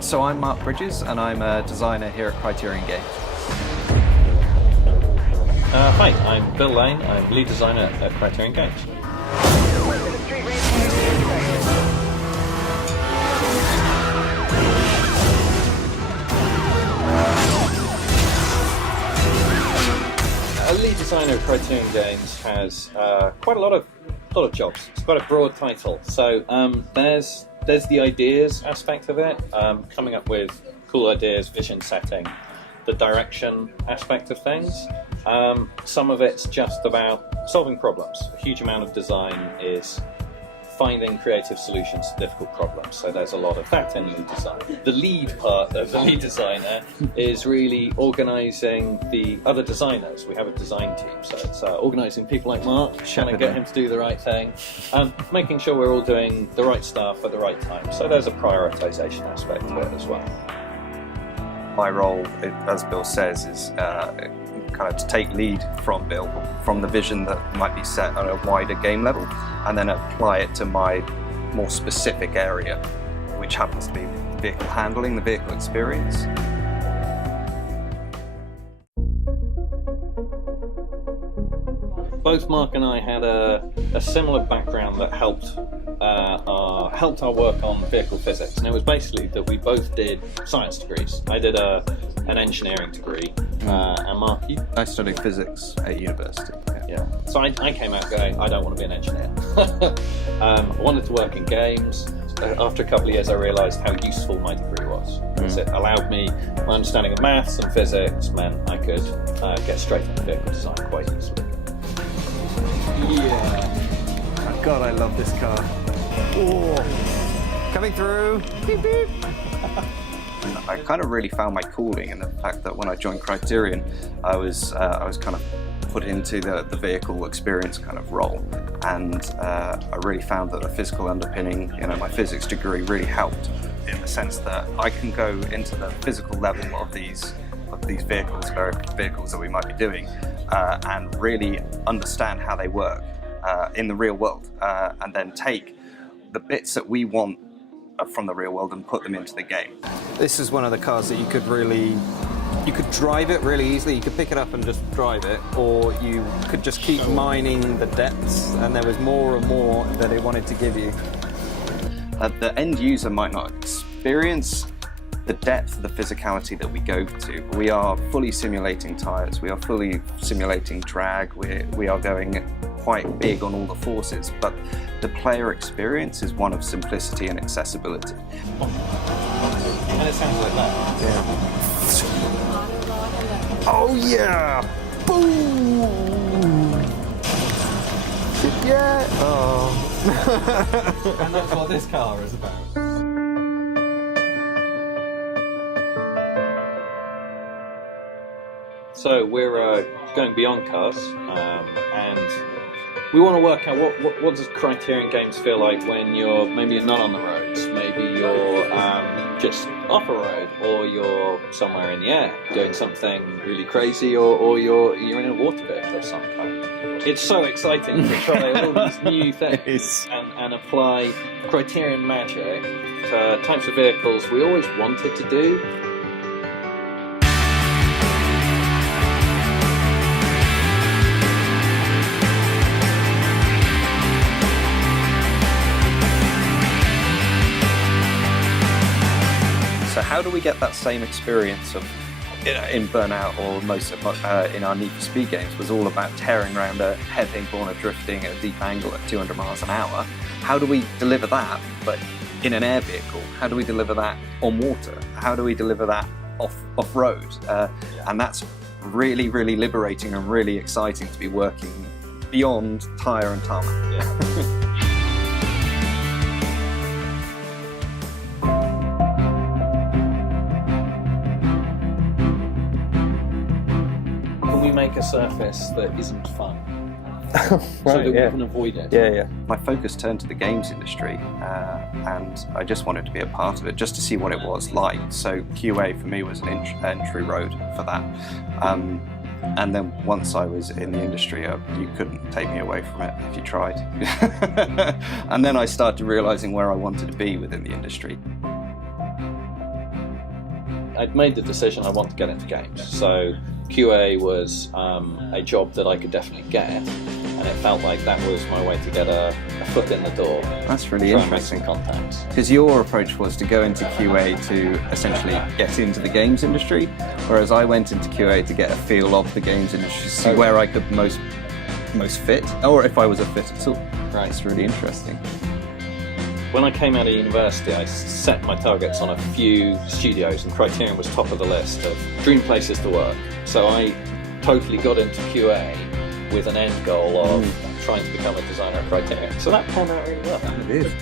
So I'm Mark Bridges, and I'm a designer here at Criterion Games. Hi, I'm Bill Lane. I'm lead designer at Criterion Games. A lead designer at Criterion Games has quite a lot of jobs. It's quite a broad title. So there's the ideas aspect of it, coming up with cool ideas, vision setting, the direction aspect of things. Some of it's just about solving problems. A huge amount of design is finding creative solutions to difficult problems. So there's a lot of that in lead design. The lead part of the lead designer is really organising the other designers. We have a design team, so it's organising people like Mark, trying to get him to do the right thing, making sure we're all doing the right stuff at the right time. So there's a prioritisation aspect to it as well. My role, as Bill says, is kind of to take lead from Bill, from the vision that might be set on a wider game level, and then apply it to my more specific area, which happens to be vehicle handling, the vehicle experience. Both Mark and I had a similar background that helped our work on vehicle physics, and it was basically that we both did science degrees. I did an engineering degree, and Mark, I studied physics at university. Yeah. So I came out going, I don't want to be an engineer. I wanted to work in games. After a couple of years, I realised how useful my degree was. Because it allowed me, my understanding of maths and physics meant I could get straight into vehicle design quite easily. Yeah. God, I love this car. Oh, coming through. Beep, beep. I kind of really found my calling in the fact that when I joined Criterion, I was kind of put into the vehicle experience kind of role, and I really found that the physical underpinning, my physics degree really helped in the sense that I can go into the physical level of these vehicles, various vehicles that we might be doing, and really understand how they work in the real world, and then take the bits that we want from the real world and put them into the game. This is one of the cars that you could drive it really easily. You could pick it up and just drive it, or you could just keep mining the depths, and there was more and more that it wanted to give you. The end user might not experience the depth of the physicality that we go to. We are fully simulating tyres, we are fully simulating drag, we are going quite big on all the forces, but the player experience is one of simplicity and accessibility. And it sounds like that. Yeah. Oh yeah! Boom! Yeah! Oh. And that's what this car is about. So we're going beyond cars, and we want to work out what does Criterion Games feel like when you're not on the roads, maybe you're just off a road, or you're somewhere in the air doing something really crazy, or you're in a water vehicle of some kind. It's so exciting to try all these new things and apply Criterion magic to types of vehicles we always wanted to do. So how do we get that same experience of in Burnout, or most of in our Need for Speed games was all about tearing around a hairpin corner, drifting at a deep angle at 200 miles an hour? How do we deliver that, but in an air vehicle? How do we deliver that on water? How do we deliver that off-road? And that's really, really liberating and really exciting to be working beyond tyre and tarmac. Yeah. Can we make a surface that isn't fun? Right, so that we can avoid it. Yeah. My focus turned to the games industry, and I just wanted to be a part of it, just to see what it was like. So QA for me was an entry road for that. And then once I was in the industry, you couldn't take me away from it if you tried. And then I started realizing where I wanted to be within the industry. I'd made the decision I want to get into games, so QA was a job that I could definitely get, and it felt like that was my way to get a foot in the door. That's really try and make some interesting. contacts. Because your approach was to go into QA to essentially get into the games industry, whereas I went into QA to get a feel of the games industry, see where I could most fit, or if I was a fit at all. Right. It's really interesting. When I came out of university, I set my targets on a few studios, and Criterion was top of the list of dream places to work. So I totally got into QA with an end goal of trying to become a designer at Criterion. So that panned out really well. It is.